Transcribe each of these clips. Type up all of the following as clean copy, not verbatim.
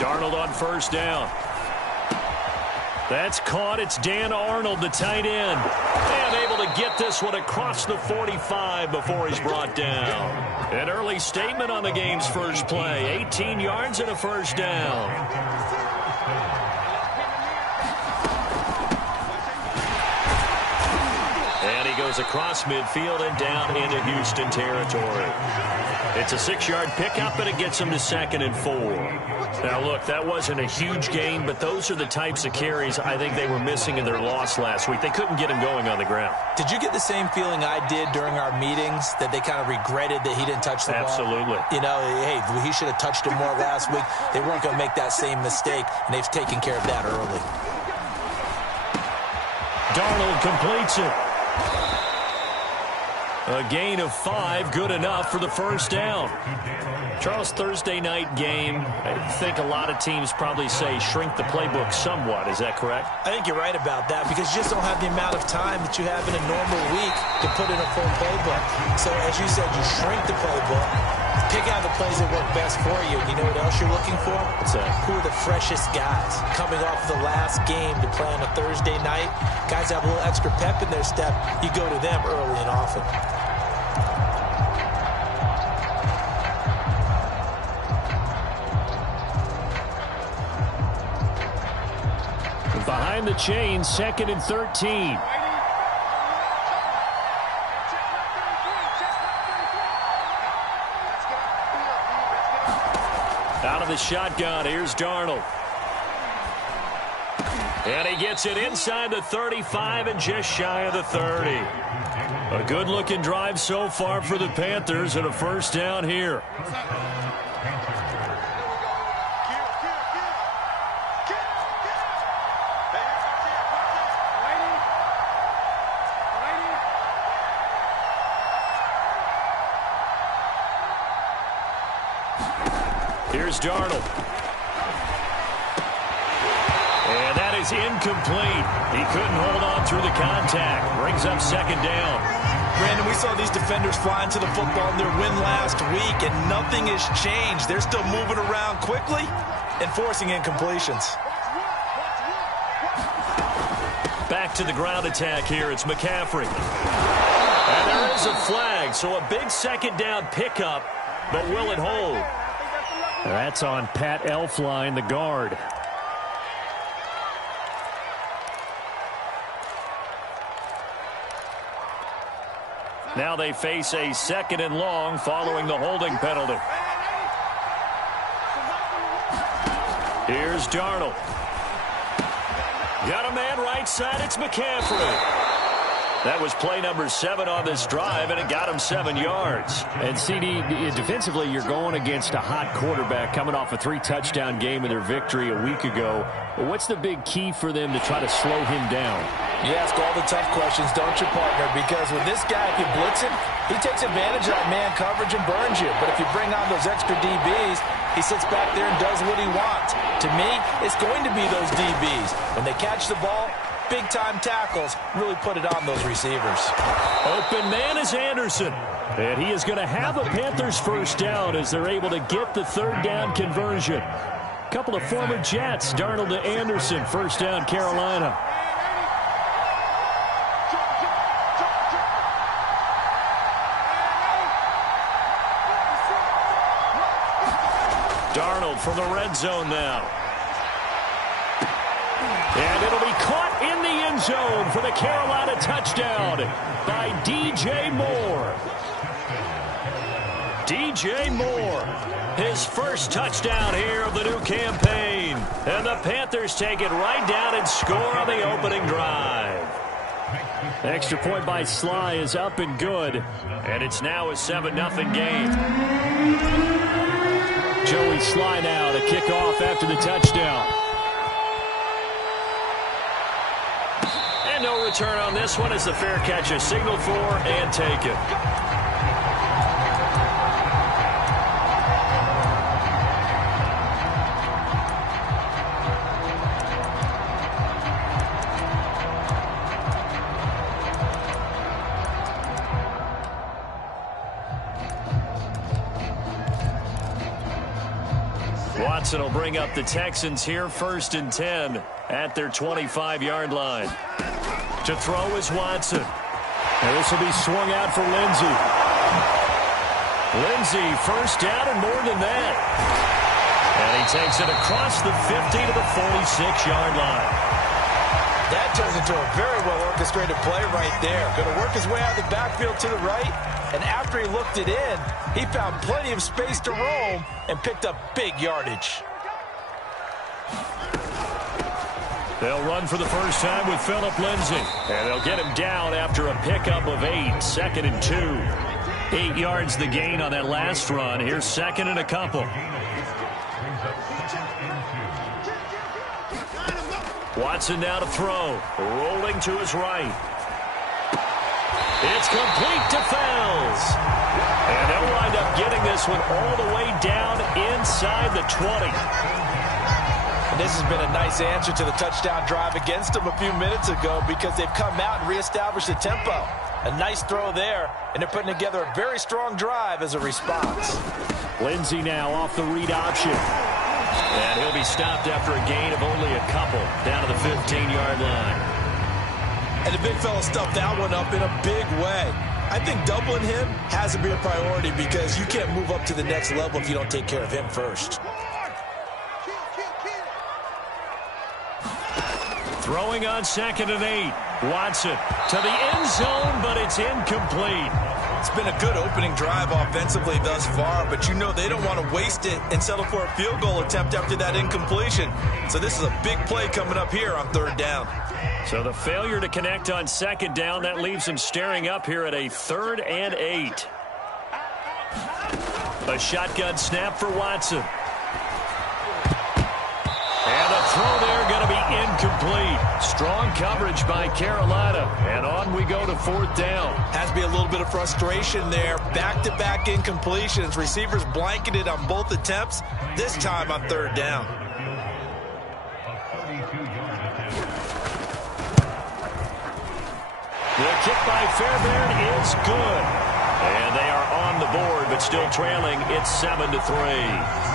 Darnold on first down. That's caught. It's Dan Arnold, the tight end. And able to get this one across the 45 before he's brought down. An early statement on the game's first play. 18 yards and a first down. And he goes across midfield and down into Houston territory. It's a 6-yard pickup, and it gets him to 2nd and 4. Now, look, that wasn't a huge gain, but those are the types of carries I think they were missing in their loss last week. They couldn't get him going on the ground. Did you get the same feeling I did during our meetings, that they kind of regretted that he didn't touch the ball? Absolutely. You know, hey, he should have touched it more last week. They weren't going to make that same mistake, and they've taken care of that early. Darnold completes it. A gain of 5, good enough for the first down. Charles, Thursday night game, I think a lot of teams probably say shrink the playbook somewhat. Is that correct? I think you're right about that, because you just don't have the amount of time that you have in a normal week to put in a full playbook. So, as you said, you shrink the playbook, pick out the plays that work best for you. You know what else you're looking for? What's that? Who are the freshest guys coming off the last game to play on a Thursday night? Guys have a little extra pep in their step. You go to them early and often. Behind the chain, 2nd and 13. Out of the shotgun, here's Darnold. And he gets it inside the 35 and just shy of the 30. A good-looking drive so far for the Panthers, and a first down here. Here's Darnold. And that is incomplete. He couldn't hold on through the contact. Brings up 2nd down. Brandon, we saw these defenders flying to the football in their win last week, and nothing has changed. They're still moving around quickly and forcing incompletions. Back to the ground attack here. It's McCaffrey. And there is a flag, so a big 2nd down pickup, but will it hold? That's on Pat Elflein, the guard. Now they face a 2nd and long following the holding penalty. Here's Darnold. Got a man right side. It's McCaffrey. That was play number 7 on this drive, and it got him 7 yards. And, CD, defensively, you're going against a hot quarterback coming off a 3-touchdown game in their victory a week ago. What's the big key for them to try to slow him down? You ask all the tough questions, don't you, partner? Because with this guy, if you blitz him, he takes advantage of that man coverage and burns you. But if you bring on those extra DBs, he sits back there and does what he wants. To me, it's going to be those DBs. When they catch the ball, big-time tackles really put it on those receivers. Open man is Anderson. And he is going to have a Panthers first down as they're able to get the 3rd down conversion. Couple of former Jets, Darnold to Anderson, first down Carolina. Darnold from the red zone now. And it'll be caught in the end zone for the Carolina touchdown by DJ Moore. DJ Moore, his first touchdown here of the new campaign. And the Panthers take it right down and score on the opening drive. Extra point by Sly is up and good. And it's now a 7-0 game. Joey Sly now to kick off after the touchdown. And no return on this one as the fair catch is signaled for and taken. Watson will bring up the Texans here, 1st and 10 at their 25-yard line. To throw is Watson. And this will be swung out for Lindsey. Lindsey, 1st down and more than that. And he takes it across the 50 to the 46-yard line. That turns into a very well-orchestrated play right there. Going to work his way out of the backfield to the right, and after he looked it in, he found plenty of space to roam and picked up big yardage. They'll run for the first time with Phillip Lindsay, and they'll get him down after a pickup of 8, 2nd and 2. 8 yards the gain on that last run. Here's 2nd and a couple. Watson now to throw. Rolling to his right. It's complete to Fells. And they'll wind up getting this one all the way down inside the 20. And this has been a nice answer to the touchdown drive against them a few minutes ago because they've come out and reestablished the tempo. A nice throw there, and they're putting together a very strong drive as a response. Lindsey now off the read option. And he'll be stopped after a gain of only a couple down to the 15-yard line. And the big fella stuffed that one up in a big way. I think doubling him has to be a priority because you can't move up to the next level if you don't take care of him first. Throwing on 2nd and 8. Watson to the end zone, but it's incomplete. It's been a good opening drive offensively thus far, but you know they don't want to waste it and settle for a field goal attempt after that incompletion. So this is a big play coming up here on 3rd down. So the failure to connect on 2nd down, that leaves him staring up here at a 3rd and 8. A shotgun snap for Watson. And a throw there going to be incomplete. Strong coverage by Carolina. And on we go to 4th down. Has to be a little bit of frustration there. Back-to-back incompletions. Receivers blanketed on both attempts. This time on 3rd down. The kick by Fairbairn is good. And they are on the board, but still trailing. It's 7-3.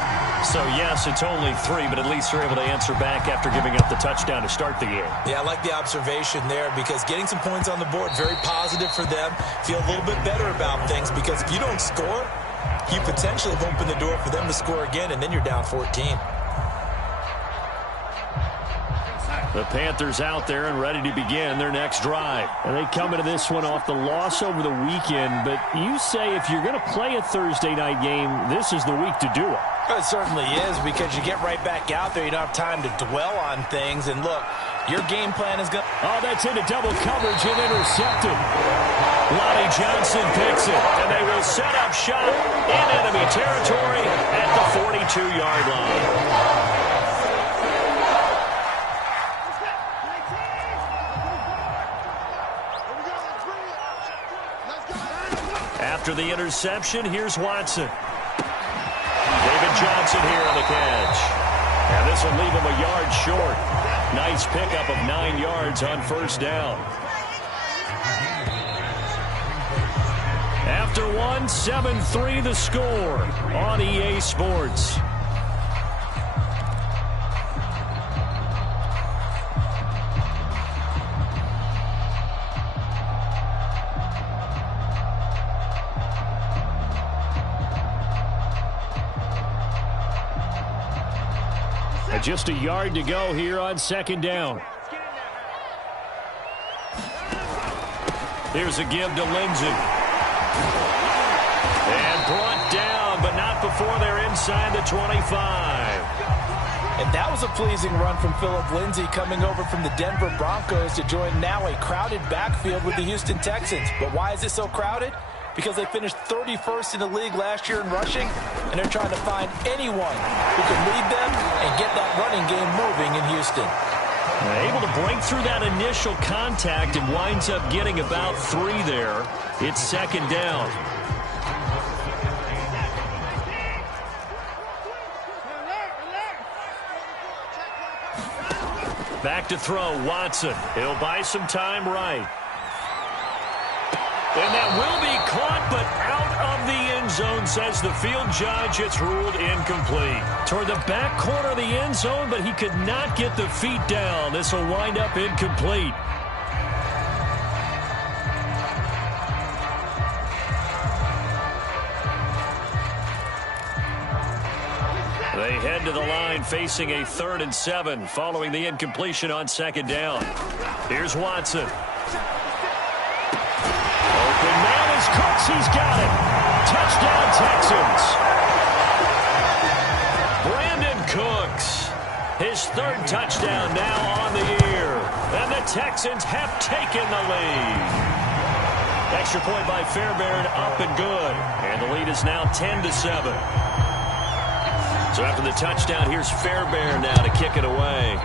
So, yes, it's only 3, but at least they're able to answer back after giving up the touchdown to start the game. Yeah, I like the observation there because getting some points on the board, very positive for them. Feel a little bit better about things because if you don't score, you potentially have opened the door for them to score again, and then you're down 14. The Panthers out there and ready to begin their next drive. And they come into this one off the loss over the weekend, but you say if you're going to play a Thursday night game, this is the week to do it. It certainly is because you get right back out there. You don't have time to dwell on things. And look, your game plan is going to... Oh, that's into double coverage and intercepted. Lonnie Johnson picks it, and they will set up shop in enemy territory at the 42-yard line. After the interception, here's Watson. David Johnson here on the catch. And this will leave him a yard short. Nice pickup of 9 yards on 1st down. After 7-3 the score on EA Sports. Just a yard to go here on 2nd down. Here's a give to Lindsey. And brought down, but not before they're inside the 25. And that was a pleasing run from Phillip Lindsay coming over from the Denver Broncos to join now a crowded backfield with the Houston Texans. But why is it so crowded? Because they finished 31st in the league last year in rushing, and they're trying to find anyone who can lead them and get that running game moving in Houston. Able to break through that initial contact and winds up getting about 3 there. It's 2nd down. Back to throw, Watson. He'll buy some time right. And that will be caught, but out of the end zone, says the field judge. It's ruled incomplete. Toward the back corner of the end zone, but he could not get the feet down. This will wind up incomplete. They head to the line facing a 3rd and 7 following the incompletion on 2nd down. Here's Watson. Open man is Cooks. He's got it. Touchdown, Texans. Brandon Cooks. His 3rd touchdown now on the year. And the Texans have taken the lead. Extra point by Fairbairn, up and good. And the lead is now 10-7. So after the touchdown, here's Fairbairn now to kick it away.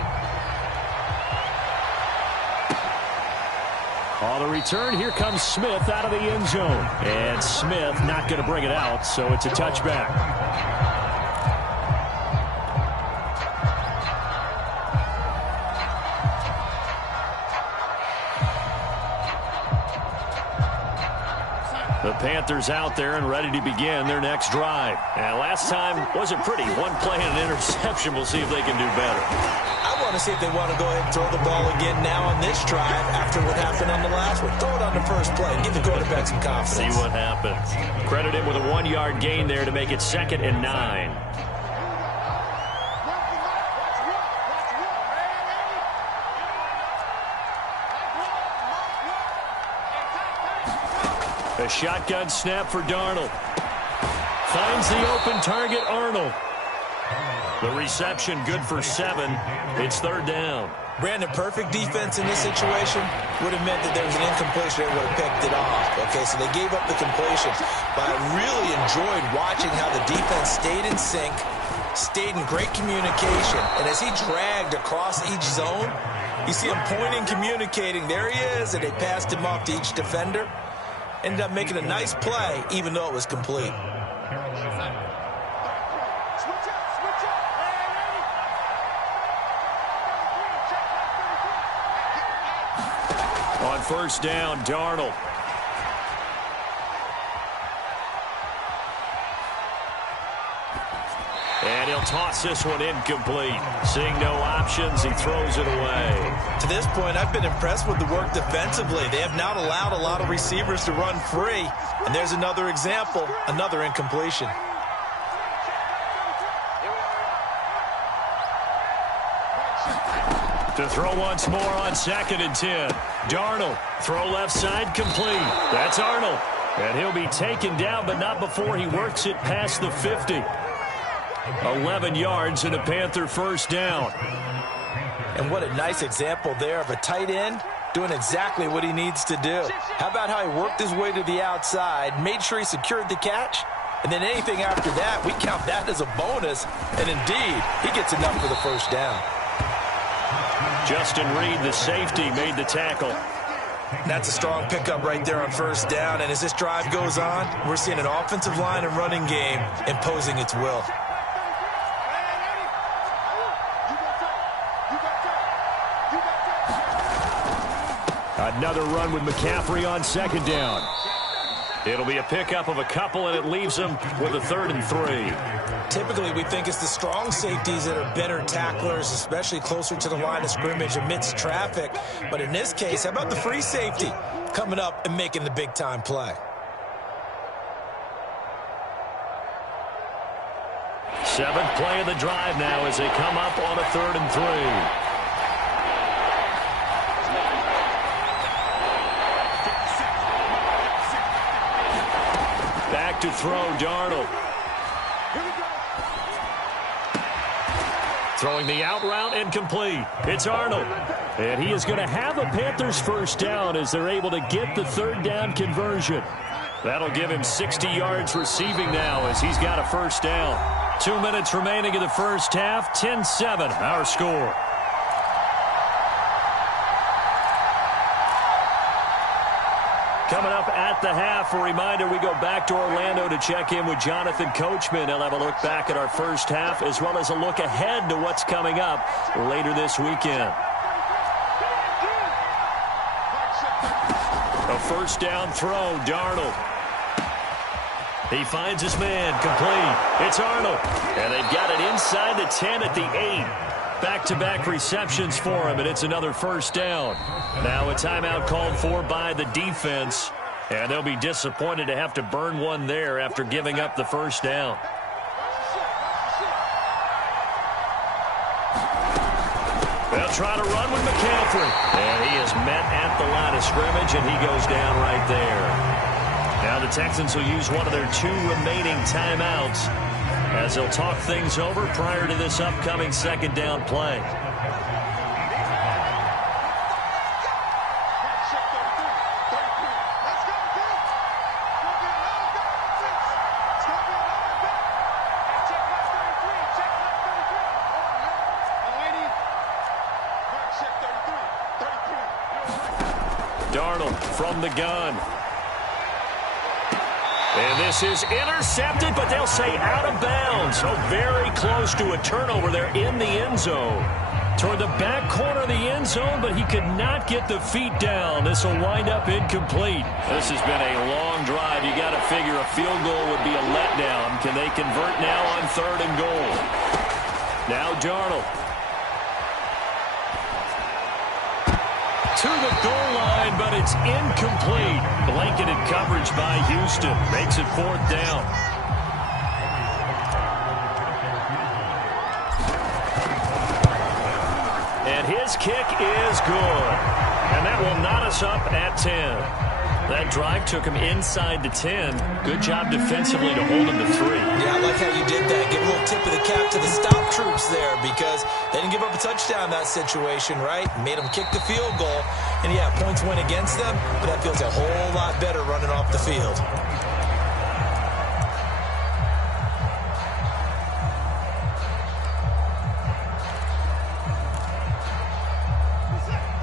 On the return, here comes Smith out of the end zone. And Smith not going to bring it out, so it's a touchback. The Panthers out there and ready to begin their next drive. And last time wasn't pretty. One play and an interception. We'll see if they can do better. I want to see if they want to go ahead and throw the ball again now on this drive after what happened on the last one. Throw it on the first play and give the quarterback some confidence. See what happens. Credit him with a 1-yard gain there to make it 2nd and 9. A shotgun snap for Darnold. Finds the open target, Arnold. The reception good for 7. It's 3rd down. Brandon, perfect defense in this situation would have meant that there was an incompletion. They would have picked it off. Okay, so they gave up the completion. But I really enjoyed watching how the defense stayed in sync, stayed in great communication. And as he dragged across each zone, you see him pointing, communicating. There he is, and they passed him off to each defender. Ended up making a nice play, even though it was complete. On 1st down, Darnold. And he'll toss this one incomplete. Seeing no options, he throws it away. To this point, I've been impressed with the work defensively. They have not allowed a lot of receivers to run free. And there's another example, another incompletion. To throw once more on 2nd and 10. Darnold, throw left side, complete. That's Arnold. And he'll be taken down, but not before he works it past the 50. 11 yards and a Panther 1st down. And what a nice example there of a tight end doing exactly what he needs to do. How about how he worked his way to the outside, made sure he secured the catch, and then anything after that, we count that as a bonus. And indeed, he gets enough for the 1st down. Justin Reed, the safety, made the tackle. That's a strong pickup right there on 1st down. And as this drive goes on, we're seeing an offensive line and running game imposing its will. Another run with McCaffrey on 2nd down. It'll be a pickup of a couple, and it leaves them with a 3rd and 3. Typically, we think it's the strong safeties that are better tacklers, especially closer to the line of scrimmage amidst traffic. But in this case, how about the free safety coming up and making the big-time play? 7th play of the drive now as they come up on a 3rd and 3. Back to throw, Darnold. Throwing the out route and complete. It's Arnold. And he is going to have a Panthers 1st down as they're able to get the 3rd down conversion. That'll give him 60 yards receiving now as he's got a 1st down. 2 minutes remaining in the 1st half. 10-7, our score. Coming up at the half, a reminder, we go back to Orlando to check in with Jonathan Coachman. He'll have a look back at our 1st half as well as a look ahead to what's coming up later this weekend. A 1st down throw, Darnold. He finds his man, complete. It's Arnold. And they've got it inside the 10 at the 8. Back-to-back receptions for him, and it's another first down. Now a timeout called for by the defense, and they'll be disappointed to have to burn one there after giving up the first down. They'll try to run with McCaffrey, and he is met at the line of scrimmage, and he goes down right there. Now the Texans will use one of their 2 remaining timeouts as they'll talk things over prior to this upcoming second down play. Darnold from the gun. And this is intercepted, but they'll say out of bounds. So very close to a turnover there in the end zone. Toward the back corner of the end zone, but he could not get the feet down. This will wind up incomplete. This has been a long drive. You got to figure a field goal would be a letdown. Can they convert now on 3rd and goal? Now Darnold. To the goal line, but it's incomplete. Blanketed coverage by Houston. Makes it 4th down. And his kick is good. And that will knot us up at 10. That drive took him inside the 10. Good job defensively to hold him to 3. Yeah, I like how you did that. Give a little tip of the cap to the stop troops there because they didn't give up a touchdown in that situation, right? Made them kick the field goal. And, yeah, points went against them, but that feels a whole lot better running off the field.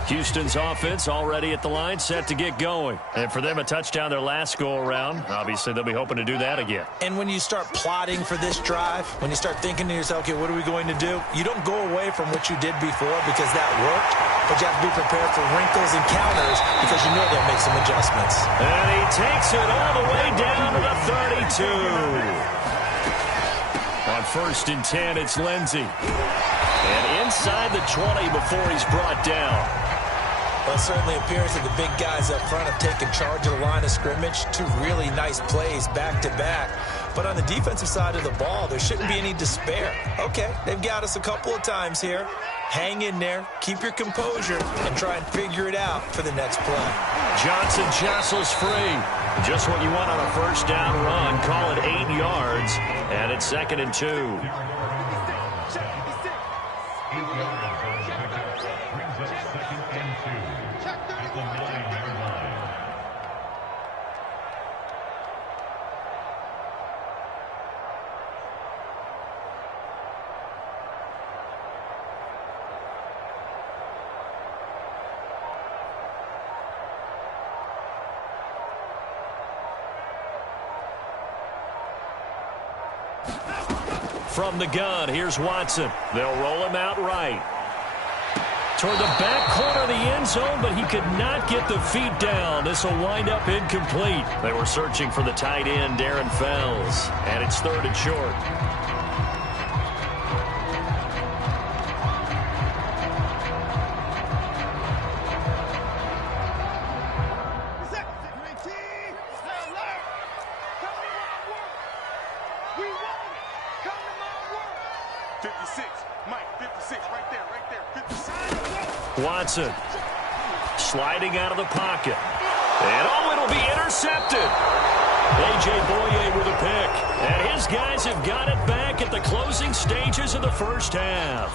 Houston's offense already at the line, set to get going. And for them, a touchdown their last go-around. Obviously, they'll be hoping to do that again. And when you start plotting for this drive, when you start thinking to yourself, okay, what are we going to do? You don't go away from what you did before because that worked, but you have to be prepared for wrinkles and counters because you know they'll make some adjustments. And he takes it all the way down to the 32. On 1st and 10, it's Lindsey. And inside the 20 before he's brought down. Well, it certainly appears that the big guys up front have taken charge of the line of scrimmage. 2 really nice plays back-to-back. But on the defensive side of the ball, there shouldn't be any despair. Okay, they've got us a couple of times here. Hang in there, keep your composure, and try and figure it out for the next play. Johnson jostles free. Just what you want on a first down run. Call it 8 yards, and it's 2nd and 2. From the gun, here's Watson. They'll roll him out right. Toward the back corner of the end zone, but he could not get the feet down. This will wind up incomplete. They were searching for the tight end, Darren Fells, and it's 3rd and short. Watson sliding out of the pocket. And, oh, it'll be intercepted. A.J. Boye with a pick. And his guys have got it back at the closing stages of the first half.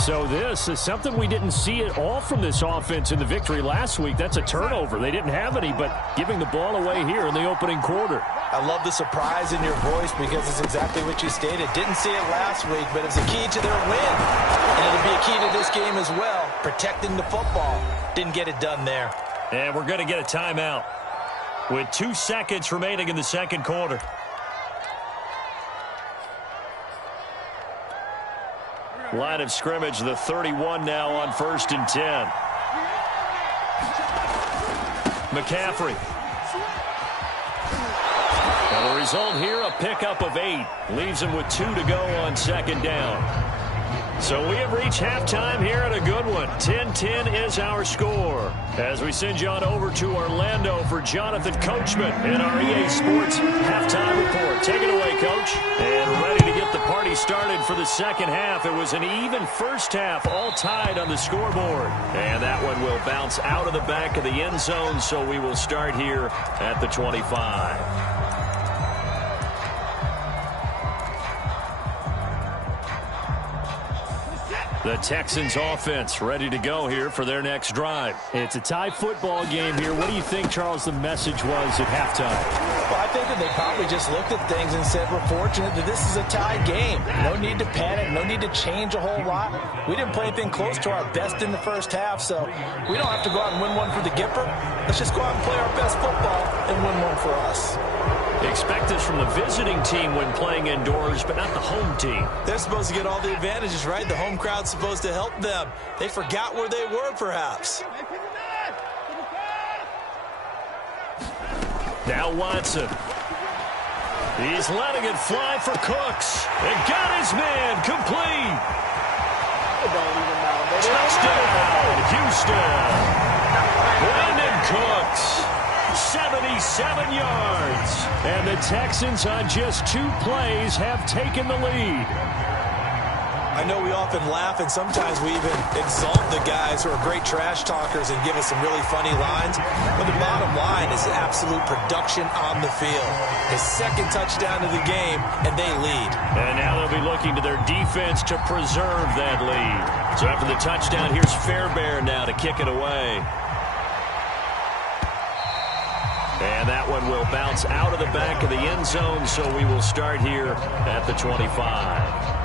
So this is something we didn't see at all from this offense in the victory last week. That's a turnover. They didn't have any, but giving the ball away here in the opening quarter. I love the surprise in your voice because it's exactly what you stated. Didn't see it last week, but it's a key to their win. And it'll be a key to this game as well, protecting the football. Didn't get it done there. And we're going to get a timeout with 2 seconds remaining in the second quarter. Line of scrimmage, the 31 now on 1st and 10. McCaffrey. Now the result here, a pickup of 8. Leaves them with 2 to go on second down. So we have reached halftime here at a good one. 10-10 is our score. As we send you on over to Orlando for Jonathan Coachman in our EA Sports halftime report. Take it away, Coach. And ready to get the party started for the second half. It was an even first half, all tied on the scoreboard. And that one will bounce out of the back of the end zone, so we will start here at the 25. The Texans offense ready to go here for their next drive. It's a tie football game here. What do you think, Charles, the message was at halftime? Well, I think that they probably just looked at things and said, we're fortunate that this is a tie game. No need to panic. No need to change a whole lot. We didn't play anything close to our best in the first half, so we don't have to go out and win one for the Gipper. Let's just go out and play our best football and win one for us. Expect this from the visiting team when playing indoors, but not the home team. They're supposed to get all the advantages, right? The home crowd's supposed to help them. They forgot where they were, perhaps. Now Watson. He's letting it fly for Cooks. And got his man complete. Touchdown, Houston. Brandon Cooks. 77 yards. And the Texans on just 2 plays have taken the lead. I know we often laugh and sometimes we even exalt the guys who are great trash talkers and give us some really funny lines. But the bottom line is absolute production on the field. His second touchdown of the game, and they lead. And now they'll be looking to their defense to preserve that lead. So after the touchdown, here's Fairbairn now to kick it away. And that one will bounce out of the back of the end zone, so we will start here at the 25.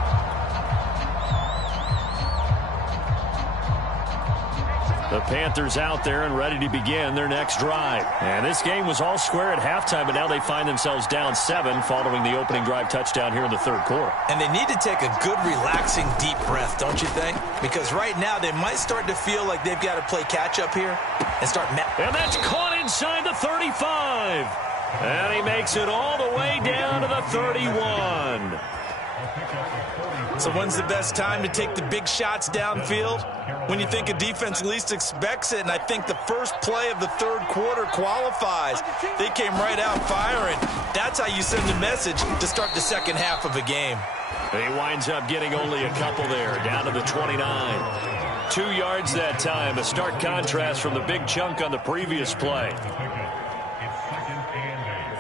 The Panthers out there and ready to begin their next drive. And this game was all square at halftime, but now they find themselves down 7 following the opening drive touchdown here in the third quarter. And they need to take a good, relaxing, deep breath, don't you think? Because right now they might start to feel like they've got to play catch-up here and start... And that's caught inside the 35. And he makes it all the way down to the 31. So when's the best time to take the big shots downfield? When you think a defense least expects it, and I think the first play of the third quarter qualifies. They came right out firing. That's how you send a message to start the second half of a game. He winds up getting only a couple there, down to the 29. 2 yards that time, a stark contrast from the big chunk on the previous play.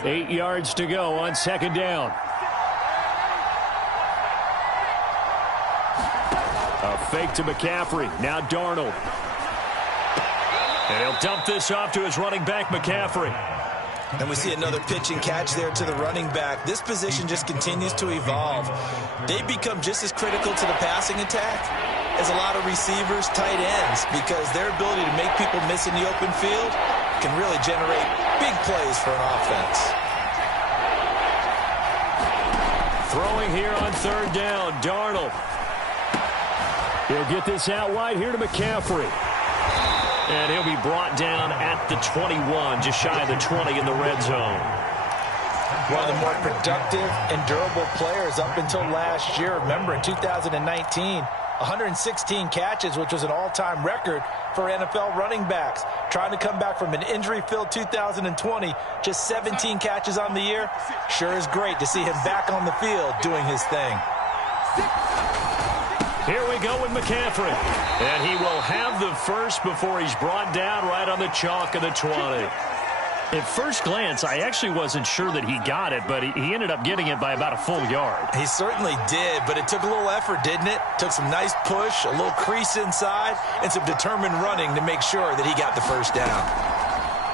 8 yards to go on second down. A fake to McCaffrey. Now Darnold. And he'll dump this off to his running back, McCaffrey. And we see another pitch and catch there to the running back. This position just continues to evolve. They become just as critical to the passing attack as a lot of receivers, tight ends, because their ability to make people miss in the open field can really generate big plays for an offense. Throwing here on third down, Darnold. He'll get this out wide here to McCaffrey. And he'll be brought down at the 21, just shy of the 20 in the red zone. One of the more productive and durable players up until last year. Remember, in 2019, 116 catches, which was an all-time record for NFL running backs. Trying to come back from an injury-filled 2020, just 17 catches on the year. Sure is great to see him back on the field doing his thing. Here we go with McCaffrey. And he will have the first before he's brought down right on the chalk of the 20. At first glance, I actually wasn't sure that he got it, but he ended up getting it by about a full yard. He certainly did, but it took a little effort, didn't it? Took some nice push, a little crease inside, and some determined running to make sure that he got the first down.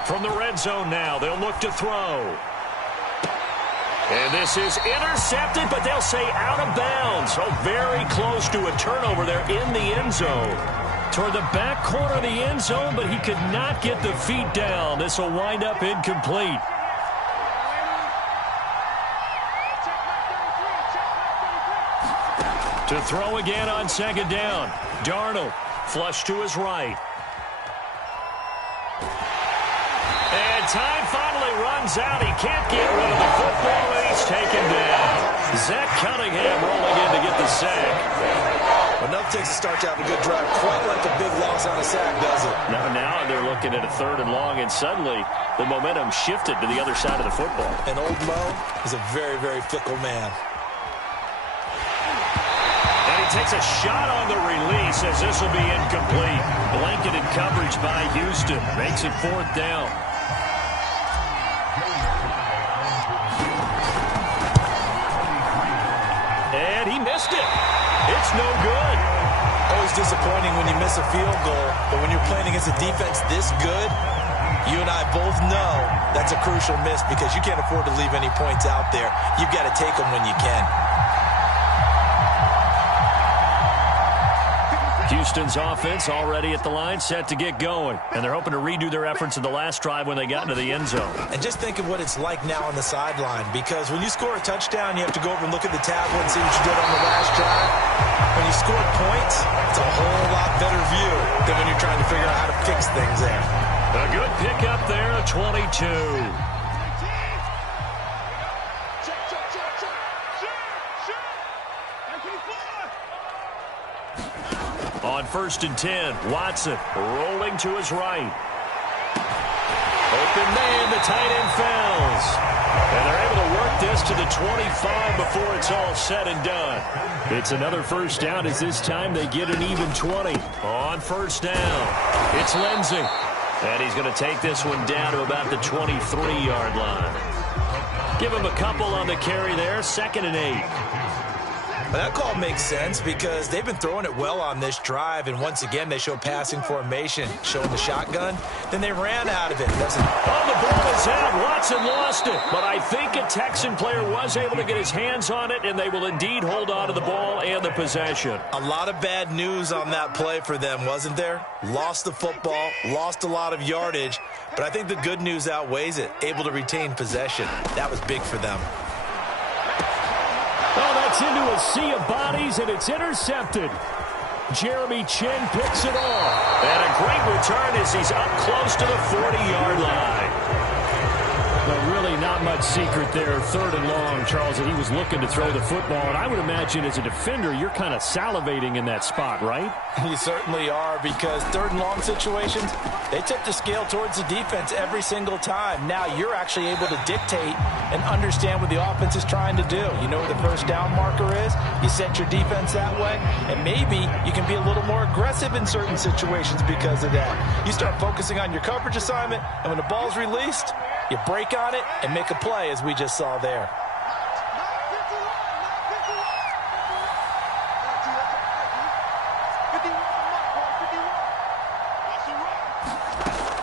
From the red zone now, they'll look to throw. And this is intercepted, but they'll say out of bounds. So very close to a turnover there in the end zone. Toward the back corner of the end zone, but he could not get the feet down. This will wind up incomplete. To throw again on second down. Darnold, flush to his right. And time finally runs out. He can't get rid of the football, and he's taken down. Zach Cunningham rolling in to get the sack. Enough takes to start to have a good drive. Quite like a big loss on a sack, does it? Now they're looking at a 3rd and long, and suddenly the momentum shifted to the other side of the football. And old Mo is a very, very fickle man. And he takes a shot on the release as this will be incomplete. Blanketed coverage by Houston. Makes it 4th down. And he missed it. It's no good. Always disappointing when you miss a field goal, but when you're playing against a defense this good, you and I both know that's a crucial miss because you can't afford to leave any points out there. You've got to take them when you can. Houston's offense already at the line, set to get going. And they're hoping to redo their efforts in the last drive when they got into the end zone. And just think of what it's like now on the sideline, because when you score a touchdown, you have to go over and look at the tablet and see what you did on the last drive. When you score points, it's a whole lot better view than when you're trying to figure out how to fix things there. A good pickup there, a 22. On 1st and 10, Watson rolling to his right. Open man, the tight end fails. And they're able to work this to the 25 before it's all said and done. It's another 1st down as this time they get an even 20. On 1st down, it's Lindsey. And he's going to take this one down to about the 23-yard line. Give him a couple on the carry there, 2nd and 8. That call makes sense because they've been throwing it well on this drive, and once again they show passing formation, showing the shotgun. Then they ran out of it. Oh, the ball is out. Watson lost it, but I think a Texan player was able to get his hands on it, and they will indeed hold on to the ball and the possession. A lot of bad news on that play for them, wasn't there? Lost the football, lost a lot of yardage, but I think the good news outweighs it. Able to retain possession. That was big for them. Oh, that's into a sea of bodies, and it's intercepted. Jeremy Chin picks it off. And a great return as he's up close to the 40-yard line. Well, really not much secret there. 3rd and long, Charles, and he was looking to throw the football. And I would imagine as a defender, you're kind of salivating in that spot, right? You certainly are, because 3rd and long situations, they tip the scale towards the defense every single time. Now you're actually able to dictate and understand what the offense is trying to do. You know where the 1st down marker is. You set your defense that way, and maybe you can be a little more aggressive in certain situations because of that. You start focusing on your coverage assignment, and when the ball's released, you break on it and make a play, as we just saw there.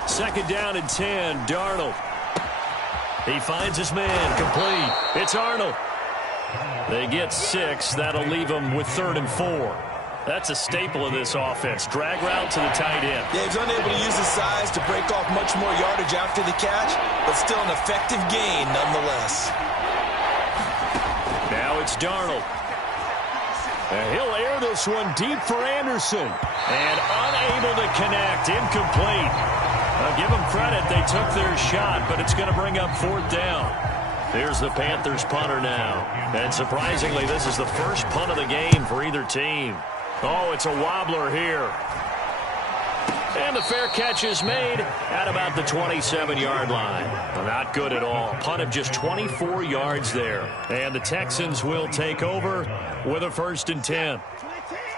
Second down and 10, Darnold. He finds his man, complete. It's Arnold. They get 6. That'll leave them with 3rd and 4. That's a staple of this offense. Drag route to the tight end. Yeah, he's unable to use his size to break off much more yardage after the catch, but still an effective gain nonetheless. Now it's Darnold. And he'll air this one deep for Anderson. And unable to connect. Incomplete. I'll give them credit. They took their shot, but it's going to bring up 4th down. Here's the Panthers punter now. And surprisingly, this is the first punt of the game for either team. Oh, it's a wobbler here. And the fair catch is made at about the 27-yard line. Not good at all. Punt of just 24 yards there. And the Texans will take over with a 1st and 10.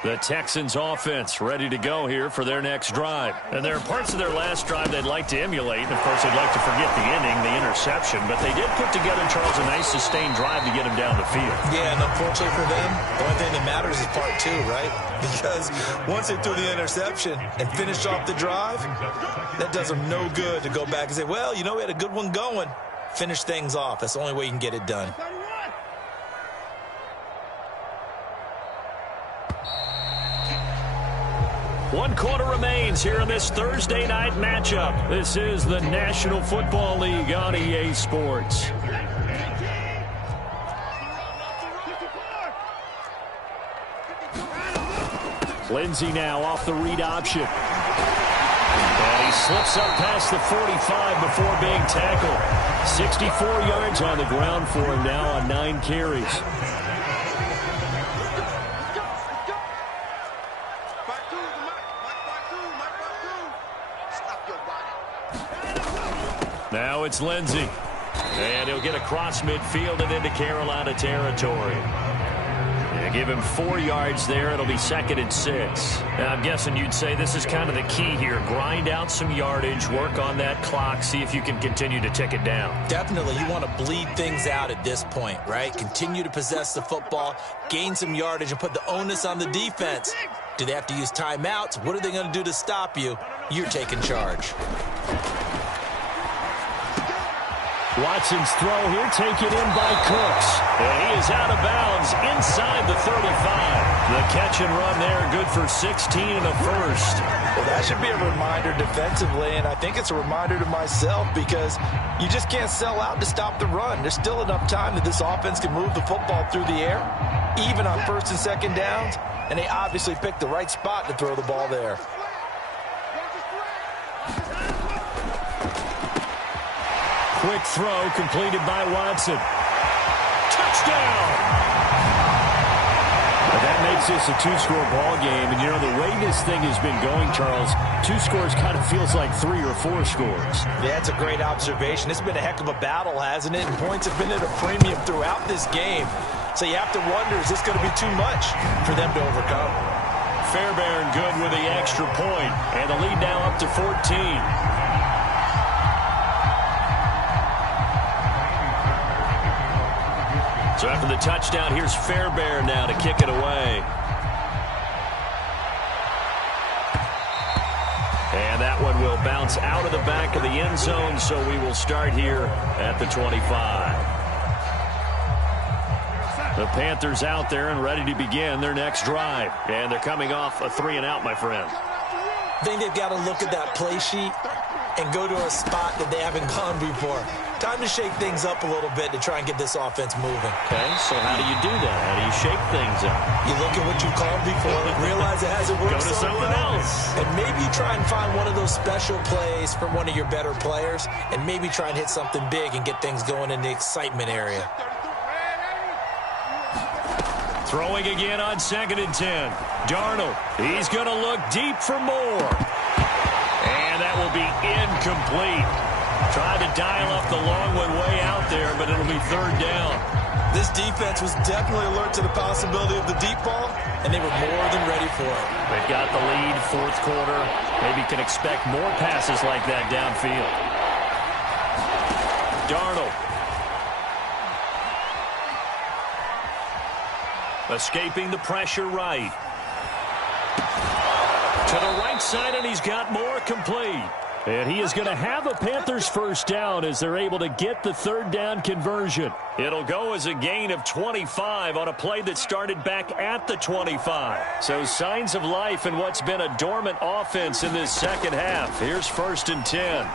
The Texans offense ready to go here for their next drive. And there are parts of their last drive they'd like to emulate. Of course, they'd like to forget the inning, the interception. But they did put together, Charles, a nice sustained drive to get them down the field. Yeah, and unfortunately for them, the only thing that matters is part 2, right? Because once they threw the interception and finished off the drive, that does them no good to go back and say, well, you know, we had a good one going. Finish things off. That's the only way you can get it done. One quarter remains here in this Thursday night matchup. This is the National Football League on EA Sports. Lindsey now off the read option. And he slips up past the 45 before being tackled. 64 yards on the ground for him now on 9 carries. Now it's Lindsey. And he'll get across midfield and into Carolina territory. Yeah, give him 4 yards there. It'll be 2nd and 6. Now, I'm guessing you'd say this is kind of the key here. Grind out some yardage, work on that clock, see if you can continue to tick it down. Definitely. You want to bleed things out at this point, right? Continue to possess the football, gain some yardage, and put the onus on the defense. Do they have to use timeouts? What are they going to do to stop you? You're taking charge. Watson's throw here taken in by Cooks. And he is out of bounds inside the 35. The catch and run there, good for 16 and a first. Well, that should be a reminder defensively, and I think it's a reminder to myself because you just can't sell out to stop the run. There's still enough time that this offense can move the football through the air, even on 1st and 2nd downs, and they obviously picked the right spot to throw the ball there. Quick throw completed by Watson. Touchdown! But that makes this a 2-score ball game. And, you know, the way this thing has been going, Charles, 2 scores kind of feels like 3 or 4 scores. Yeah, that's a great observation. It's been a heck of a battle, hasn't it? And points have been at a premium throughout this game. So you have to wonder, is this going to be too much for them to overcome? Fairbairn good with the extra point. And the lead now up to 14. So after the touchdown, here's Fairbairn now to kick it away. And that one will bounce out of the back of the end zone, so we will start here at the 25. The Panthers out there and ready to begin their next drive. And they're coming off a 3-and-out, my friend. I think they've got to look at that play sheet and go to a spot that they haven't gone before. Time to shake things up a little bit to try and get this offense moving. Okay, so how do you do that? How do you shake things up? You look at what you called before, realize it hasn't worked Go to so something well, else. and maybe try and find one of those special plays from one of your better players, and maybe try and hit something big and get things going in the excitement area. Throwing again on 2nd and 10. Darnold, he's going to look deep for more. And that will be incomplete. Tried to dial up the long one way out there, but it'll be 3rd down. This defense was definitely alert to the possibility of the deep ball, and they were more than ready for it. They've got the lead, 4th quarter. Maybe can expect more passes like that downfield. Darnold. Escaping the pressure right. To the right side, and he's got more complete. And he is going to have a Panthers 1st down as they're able to get the 3rd down conversion. It'll go as a gain of 25 on a play that started back at the 25. So signs of life in what's been a dormant offense in this 2nd half. Here's 1st and 10.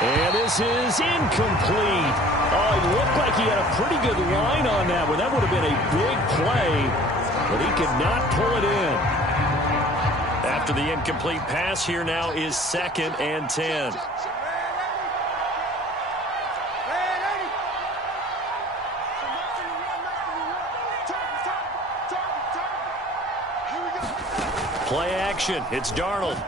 And this is incomplete. Oh, it looked like he had a pretty good line on that one. That would have been a big play, but he could not pull it in. After the incomplete pass, here now is 2nd and 10. Play action. It's Darnold.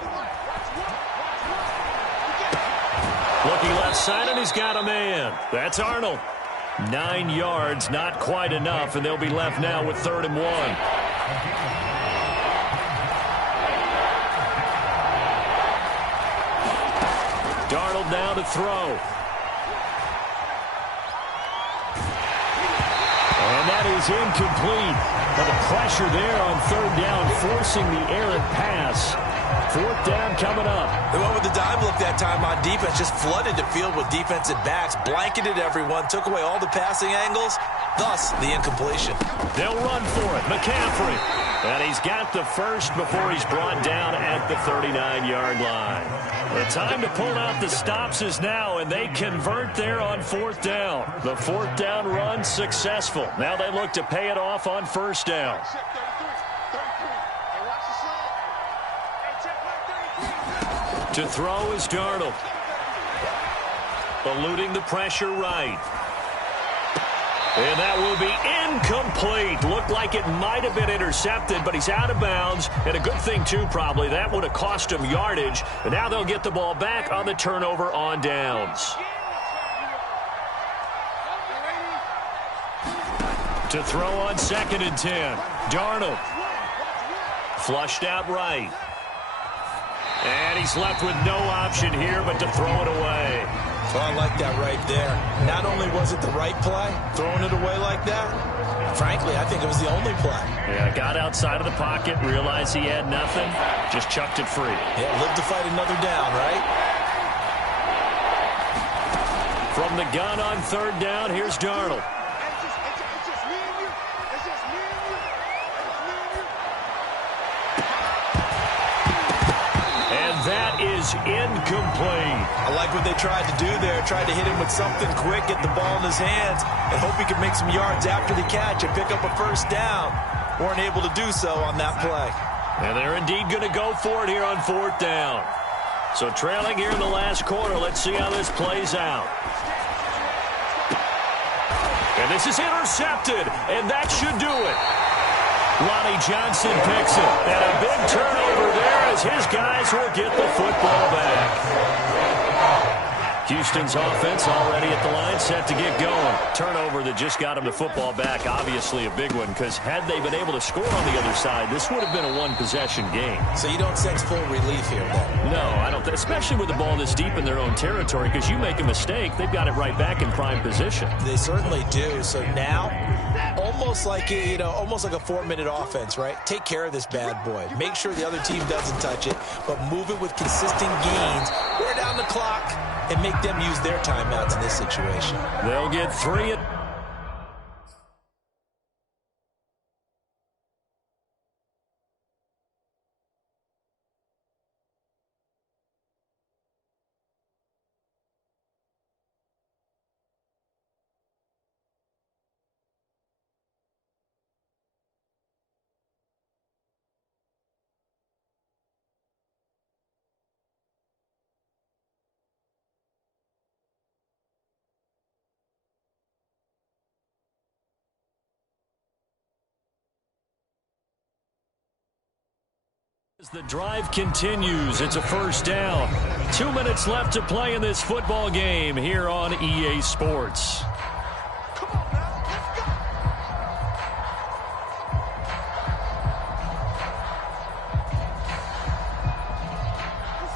Looking left side, and he's got a man. That's Arnold. 9 yards, not quite enough, and they'll be left now with 3rd and 1. Darnold now to throw. And that is incomplete. But the pressure there on 3rd down, forcing the errant pass. 4th down coming up. They went with the dime look that time on defense, just flooded the field with defensive backs, blanketed everyone, took away all the passing angles, thus the incompletion. They'll run for it. McCaffrey. And he's got the first before he's brought down at the 39-yard line. The time to pull out the stops is now, and they convert there on 4th down. The 4th down run successful. Now they look to pay it off on 1st down. To throw is Darnold. Eluding the pressure right. And that will be incomplete. Looked like it might have been intercepted, but he's out of bounds. And a good thing, too, probably. That would have cost him yardage. And now they'll get the ball back on the turnover on downs. To throw on 2nd and 10. Darnold. Flushed out right. And he's left with no option here but to throw it away. Well, I like that right there. Not only was it the right play, throwing it away like that, frankly, I think it was the only play. Yeah, got outside of the pocket, realized he had nothing, just chucked it free. Yeah, live to fight another down, right? From the gun on 3rd down, here's Darnold. That is incomplete. I like what they tried to do there. Tried to hit him with something quick, get the ball in his hands, and hope he could make some yards after the catch and pick up a 1st down. Weren't able to do so on that play. And they're indeed going to go for it here on 4th down. So trailing here in the last quarter. Let's see how this plays out. And this is intercepted, and that should do it. Lonnie Johnson picks it. And a big turnover there as his guys will get the football back. Houston's offense already at the line, set to get going. Turnover that just got him the football back, obviously a big one, because had they been able to score on the other side, this would have been a one-possession game. So you don't sense full relief here, then? No, I don't, especially with the ball this deep in their own territory, because you make a mistake, they've got it right back in prime position. They certainly do. So now, almost like almost like a 4-minute offense, right? Take care of this bad boy. Make sure the other team doesn't touch it, but move it with consistent gains. Wear down the clock and make them use their timeouts in this situation. They'll get 3. As the drive continues, it's a 1st down. 2 minutes left to play in this football game here on EA Sports.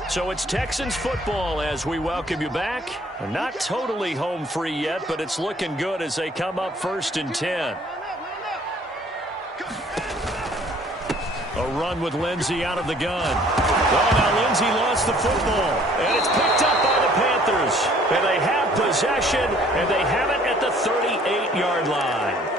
So it's Texans football as we welcome you back. Not totally home free yet, but it's looking good as they come up 1st and 10. A run with Lindsey out of the gun. Oh, now Lindsey lost the football. And it's picked up by the Panthers. And they have possession, and they have it at the 38-yard line.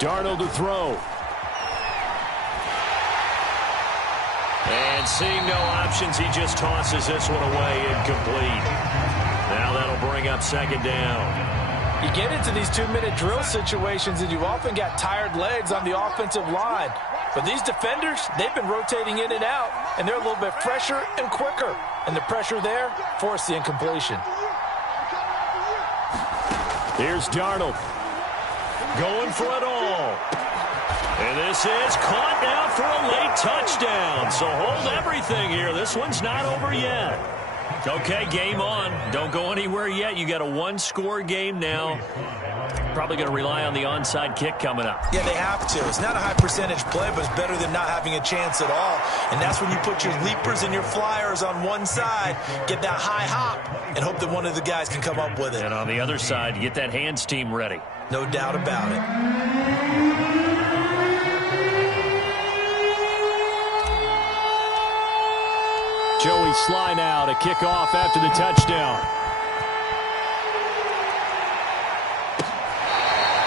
Darnold to throw. And seeing no options, he just tosses this one away, incomplete. Now that'll bring up 2nd down. You get into these 2-minute drill situations and you often got tired legs on the offensive line. But these defenders, they've been rotating in and out, and they're a little bit fresher and quicker. And the pressure there forced the incompletion. Here's Darnold. Going for it all. And this is caught now for a late touchdown. So hold everything here. This one's not over yet. Okay, game on. Don't go anywhere yet. You got a 1-score game now. Probably going to rely on the onside kick coming up. Yeah, they have to. It's not a high percentage play, but it's better than not having a chance at all. And that's when you put your leapers and your flyers on one side, get that high hop, and hope that one of the guys can come up with it. And on the other side, get that hands team ready. No doubt about it. Joey Sly now to kick off after the touchdown.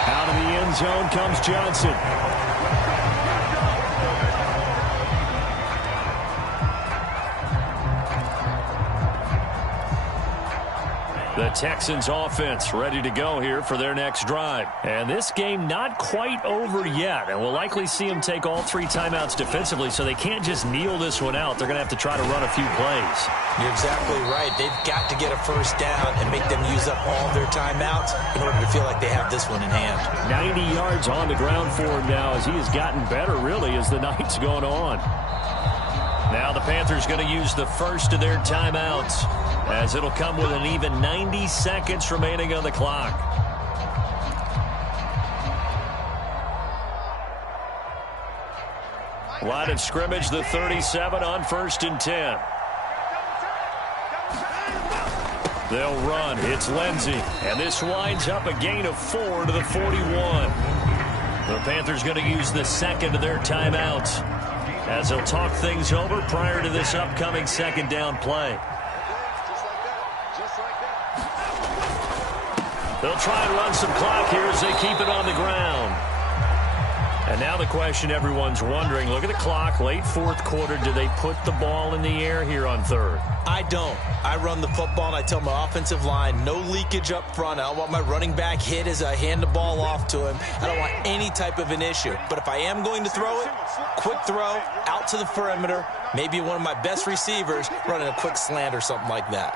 Out of the end zone comes Johnson. The Texans offense ready to go here for their next drive. And this game not quite over yet. And we'll likely see them take all 3 timeouts defensively, so they can't just kneel this one out. They're going to have to try to run a few plays. You're exactly right. They've got to get a first down and make them use up all their timeouts in order to feel like they have this one in hand. 90 yards on the ground for him now as he has gotten better, really, as the night's going on. Now the Panthers going to use the first of their timeouts, as it'll come with an even 90 seconds remaining on the clock. Line of scrimmage, the 37 on 1st and 10. They'll run. It's Lindsey. And this winds up a gain of 4 to the 41. The Panthers going to use the second of their timeouts, as they'll talk things over prior to this upcoming second down play. They'll try and run some clock here as they keep it on the ground. And now the question everyone's wondering, look at the clock, late 4th quarter, do they put the ball in the air here on 3rd? I don't. I run the football, and I tell my offensive line, no leakage up front. I don't want my running back hit as I hand the ball off to him. I don't want any type of an issue. But if I am going to throw it, quick throw, out to the perimeter, maybe one of my best receivers running a quick slant or something like that.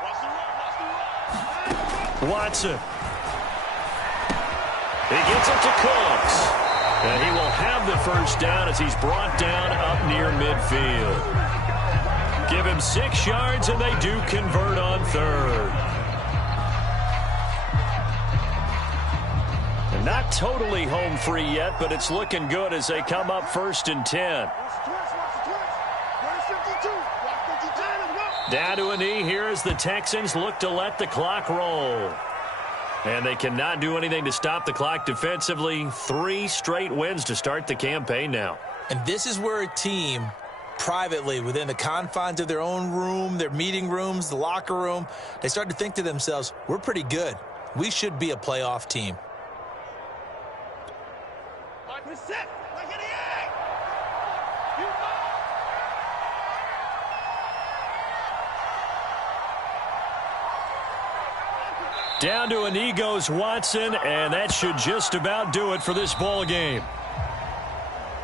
Watson. He gets it to Cooks. And he will have the first down as he's brought down up near midfield. Give him 6 yards, and they do convert on 3rd. And not totally home free yet, but it's looking good as they come up 1st and 10. Down to a knee here as the Texans look to let the clock roll. And they cannot do anything to stop the clock defensively. 3 straight wins to start the campaign now. And this is where a team, privately, within the confines of their own room, their meeting rooms, the locker room, they start to think to themselves, we're pretty good. We should be a playoff team. Down to a knee goes Watson, and that should just about do it for this ball game.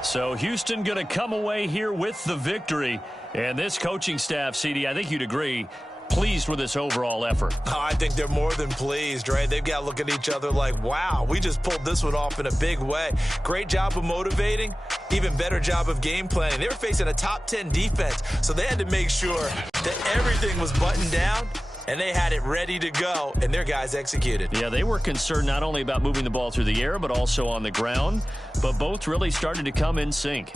So Houston going to come away here with the victory. And this coaching staff, CD, I think you'd agree, pleased with this overall effort. Oh, I think they're more than pleased, right? They've got to look at each other like, wow, we just pulled this one off in a big way. Great job of motivating, even better job of game planning. They were facing a top 10 defense, so they had to make sure that everything was buttoned down, and they had it ready to go, and their guys executed. Yeah, they were concerned not only about moving the ball through the air, but also on the ground, but both really started to come in sync.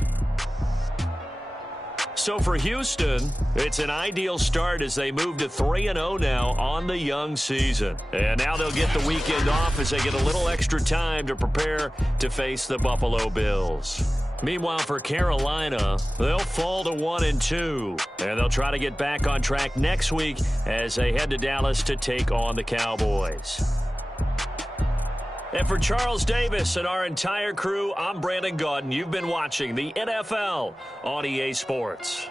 So for Houston, it's an ideal start as they move to 3-0 now on the young season. And now they'll get the weekend off as they get a little extra time to prepare to face the Buffalo Bills. Meanwhile, for Carolina, they'll fall to 1-2, and they'll try to get back on track next week as they head to Dallas to take on the Cowboys. And for Charles Davis and our entire crew, I'm Brandon Gaudin. You've been watching the NFL on EA Sports.